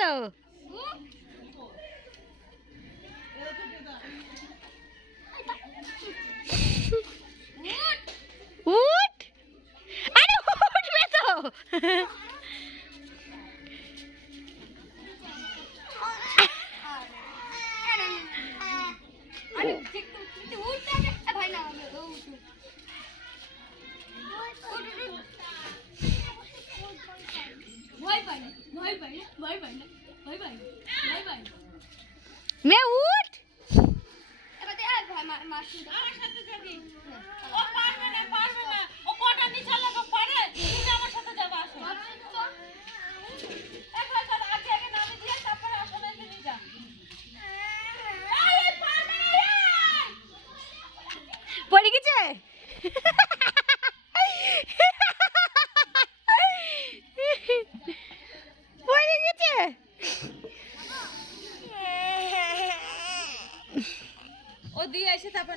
গেল। উঠ, আরে উঠবে তো। মেয়ে উঠ। পড়ে গেছে। পড়ে গেছে। ও দিয়ে এসে তারপর